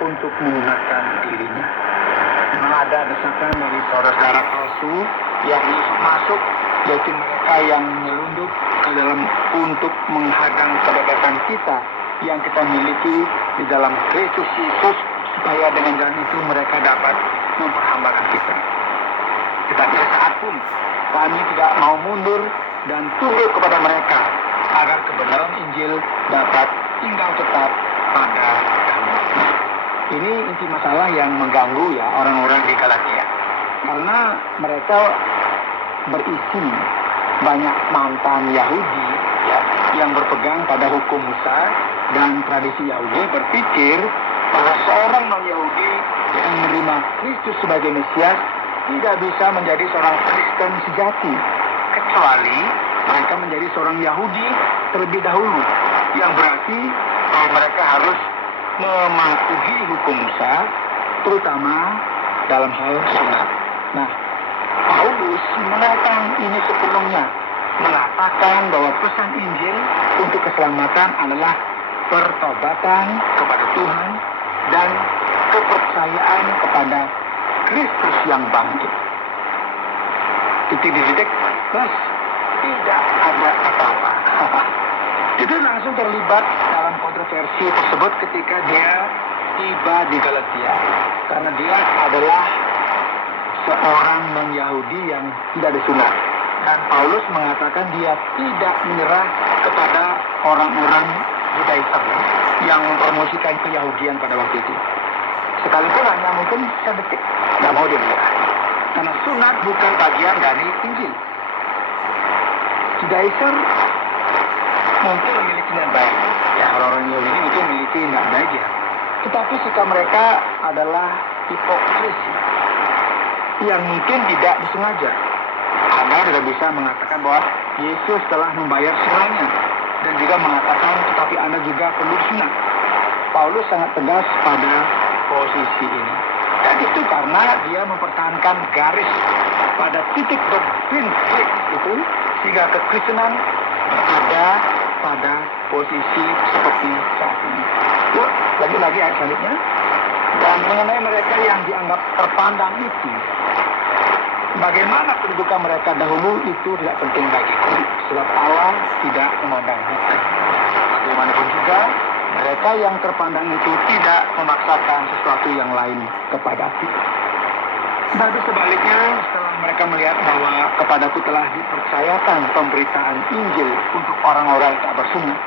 untuk menggunakan dirinya. Memang ada desakan dari saudara-saudara palsu yang masuk, yaitu mereka yang menyelundup ke dalam untuk menghadang kebebasan kita yang kita miliki di dalam Kristus Yesus, supaya dengan jalan itu mereka dapat memperhambakan kita. Tetapi saat pun kami tidak mau mundur dan tunduk kepada mereka, agar kebenaran Injil dapat tinggal tetap pada kami. Ini inti masalah yang mengganggu ya orang-orang di Galatia, karena mereka berisi banyak mantan Yahudi ya, yang berpegang pada hukum Musa dan tradisi Yahudi, berpikir bahwa seorang non-Yahudi yang menerima Kristus sebagai Mesias tidak bisa menjadi seorang Kristen sejati, kecuali mereka menjadi seorang Yahudi terlebih dahulu, yang berarti mereka harus mematuhi hukum Musa, terutama dalam hal sunat. Nah, Paulus menentang ini sebelumnya, mengatakan bahwa pesan Injil untuk keselamatan adalah pertobatan kepada Tuhan dan kepercayaan kepada Kristus yang bangkit. Titik-titik plus tidak ada apa-apa. Itu langsung terlibat dalam kontroversi tersebut ketika dia tiba di Galatia, karena dia adalah seorang non-Yahudi yang tidak disunat, dan Paulus mengatakan dia tidak menyerah kepada orang-orang Judaism yang mempromosikan keyahudian pada waktu itu. Sekalipun hanya mungkin sedetik, tidak mau dia menyerah, karena sunat bukan bagian dari Injil. Judaism mungkin memiliki niat baik, ya orang-orang Yahudi mungkin memiliki niat baik ya, tetapi sikap mereka adalah hipokrisi yang mungkin tidak disengaja. Anda tidak bisa mengatakan bahwa Yesus telah membayar semuanya, dan juga mengatakan tetapi Anda juga perlu disunat. Paulus sangat tegas pada posisi ini, dan itu karena dia mempertahankan garis pada titik doktrin itu, sehingga kekristenan berada pada posisi seperti saat ini. Yuk, lagi-lagi ayat selanjutnya. Dan mengenai mereka yang dianggap terpandang itu, bagaimana kedudukan mereka dahulu itu tidak penting bagiku, sebab Allah tidak memandang muka. Bagaimanapun juga, mereka yang terpandang itu tidak memaksakan sesuatu yang lain kepadaku. Tetapi sebaliknya, setelah mereka melihat bahwa kepadaku telah dipercayakan pemberitaan Injil untuk orang-orang tak bersunat,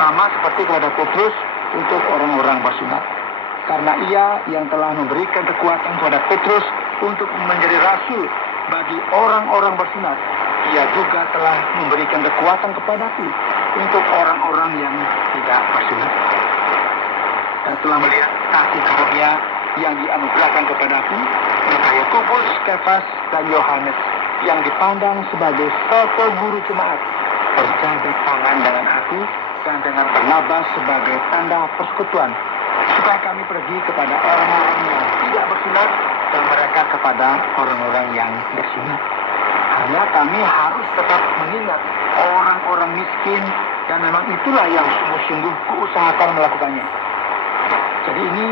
sama seperti kepada Petrus untuk orang-orang bersunat. Karena ia yang telah memberikan kekuatan kepada Petrus untuk menjadi rasul bagi orang-orang bersunat, ia juga telah memberikan kekuatan kepadaku untuk orang-orang yang tidak bersunat. Dan telah melihat kasih karunia yang dianugerahkan kepadaku, maka Yakobus, Kefas, dan Yohanes yang dipandang sebagai satu guru jemaat berjabat tangan dengan aku dan dengan Barnabas sebagai tanda persekutuan, supaya kami pergi kepada orang-orang yang tidak bersunat dan mereka kepada orang-orang yang bersunat. Karena kami harus tetap mengingat orang-orang miskin, dan memang itulah yang sungguh-sungguh kuusahakan melakukannya. Jadi ini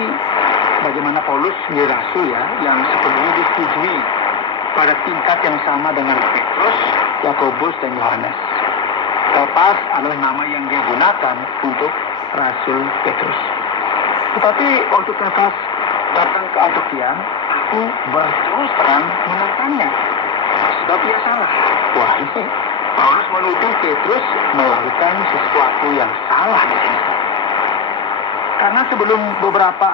bagaimana Paulus menjadi rasul ya, yang sepenuhnya disetujui pada tingkat yang sama dengan Petrus, Yakobus, dan Yohanes. Kefas adalah nama yang dia gunakan untuk rasul Petrus. Tetapi waktu Kefas datang ke Antiokhia, aku berterus terang menentangnya, sebab ia salah. Wah, ini Paulus menuduh Petrus melakukan sesuatu yang salah di sini. Karena sebelum beberapa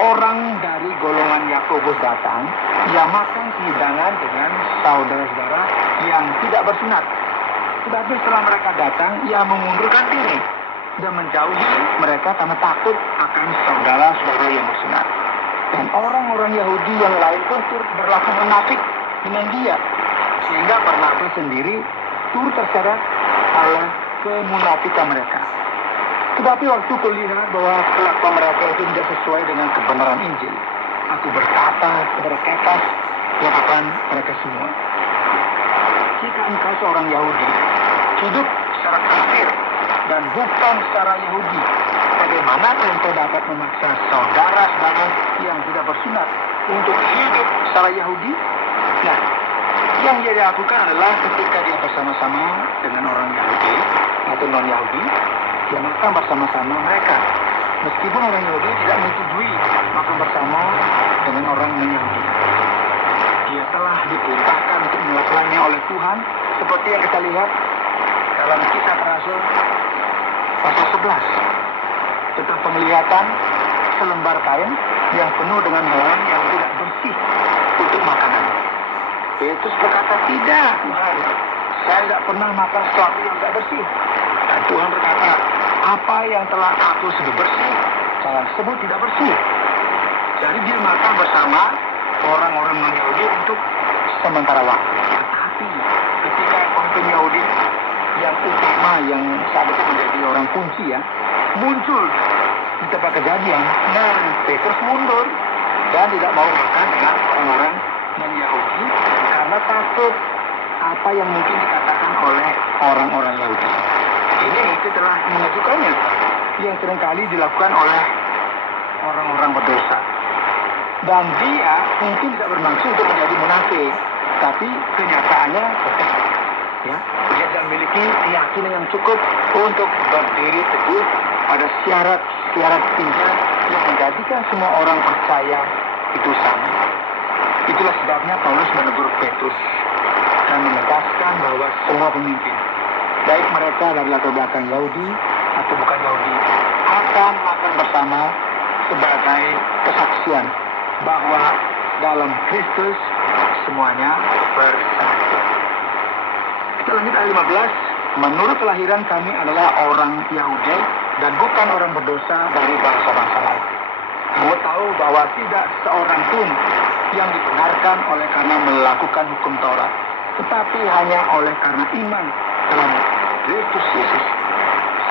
orang dari golongan Yakobus datang, ia makan sehidangan dengan saudara-saudara yang tidak bersunat. Tetapi setelah mereka datang, ia mengundurkan diri dan menjauhi mereka karena takut akan saudara-saudara yang bersunat. Dan orang-orang Yahudi yang lain pun turut berlaku munafik dengan dia, sehingga Barnabas sendiri turut terseret oleh kemunafikan mereka. Tetapi waktu kulihat bahwa kelakuan mereka itu tidak sesuai dengan kebenaran Injil, aku berkata kepada Kefas, lakukan mereka semua. Jika engkau seorang Yahudi, hidup secara kafir dan bukan secara Yahudi, dan bagaimana engkau dapat memaksa saudara-saudara yang tidak bersunat untuk hidup secara Yahudi? Nah, yang dia lakukan adalah ketika dia bersama-sama dengan orang Yahudi atau non-Yahudi, dia makan bersama-sama mereka. Meskipun orang Yahudi tidak menyetujui makan bersama dengan orang non-Yahudi. Dia telah diperintahkan untuk melakukannya oleh Tuhan, seperti yang kita lihat dalam Kisah Para Rasul pasal 11. Tentang penglihatan selembar kain yang penuh dengan hewan yang tidak bersih untuk makanan. Petrus berkata, tidak Tuhan, saya tidak pernah makan sesuatu yang tidak bersih. Dan Tuhan berkata, apa yang telah aku sebut bersih, saya sebut tidak bersih. Jadi dia makan bersama orang-orang non-Yahudi untuk sementara waktu. Tetapi ketika pemimpin Yahudi yang utama, yang saat itu menjadi orang kunci ya, muncul di tempat kejadian, nah Petrus mundur dan tidak mau makan dengan orang-orang non-Yahudi karena takut apa yang mungkin dikatakan oleh orang-orang Yahudi. Ini itu telah mengajukannya yang seringkali dilakukan oleh orang-orang berdosa. Dan dia mungkin tidak bermaksud untuk menjadi munafik, tapi kenyataannya ya, dia tidak memiliki keyakinan yang cukup untuk berdiri teguh pada syarat-syarat injil yang menjadikan semua orang percaya itu sama. Itulah sebabnya Paulus menegur Petrus dan menegaskan bahwa semua pemimpin, baik mereka dari latar belakang Yahudi atau bukan Yahudi, akan makan bersama sebagai kesaksian bahwa dalam Kristus semuanya bersatu. Kita lanjut ayat 15. Menurut kelahiran kami adalah orang Yahudi dan bukan orang berdosa dari bangsa-bangsa lain. Kamu tahu bahwa tidak seorang pun yang dibenarkan oleh karena melakukan hukum Taurat, tetapi hanya oleh karena iman dalam Kristus Yesus.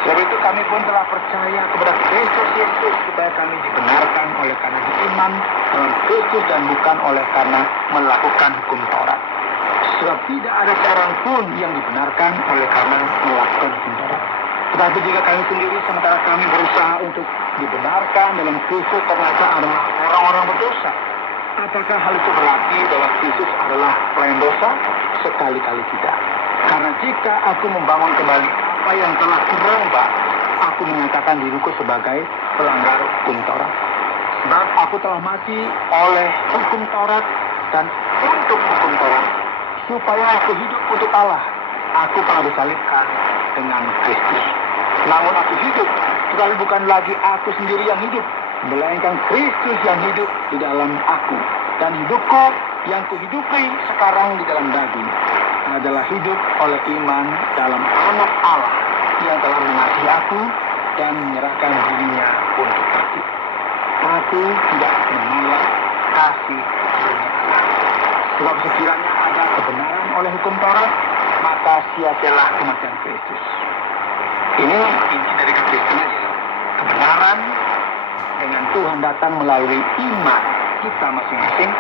Sebab itu kami pun telah percaya kepada Kristus Yesus supaya kami dibenarkan oleh karena iman dalam Kristus dan bukan oleh karena melakukan hukum Taurat. Sebab tidak ada seorang pun yang dibenarkan oleh karena melakukan hukum Taurat. Tetapi jika kami sendiri sementara kami berusaha untuk dibenarkan dalam Kristus ternyata adalah orang-orang berdosa, apakah hal itu berarti bahwa Kristus adalah pelayan dosa? Sekali-kali tidak. Karena jika aku membangun kembali apa yang telah terombak, aku menyatakan diriku sebagai pelanggar hukum Taurat. Sebab aku telah mati oleh hukum Taurat dan untuk hukum Taurat, supaya aku hidup untuk Allah. Aku telah disalibkan dengan Kristus. Namun aku hidup, tetapi bukan lagi aku sendiri yang hidup, melainkan Kristus yang hidup di dalam aku. Dan hidupku yang kuhidupi sekarang di dalam daging adalah hidup oleh iman dalam Anak Allah yang telah mengasihi aku dan menyerahkan dirinya untuk aku. Aku tidak menolak kasih karunia Allah. Sebab sekiranya ada kebenaran oleh hukum Taurat, maka sia-sialah kematian Kristus. Ini inti dari Kristen aja. Kebenaran dengan Tuhan datang melalui iman kita masing-masing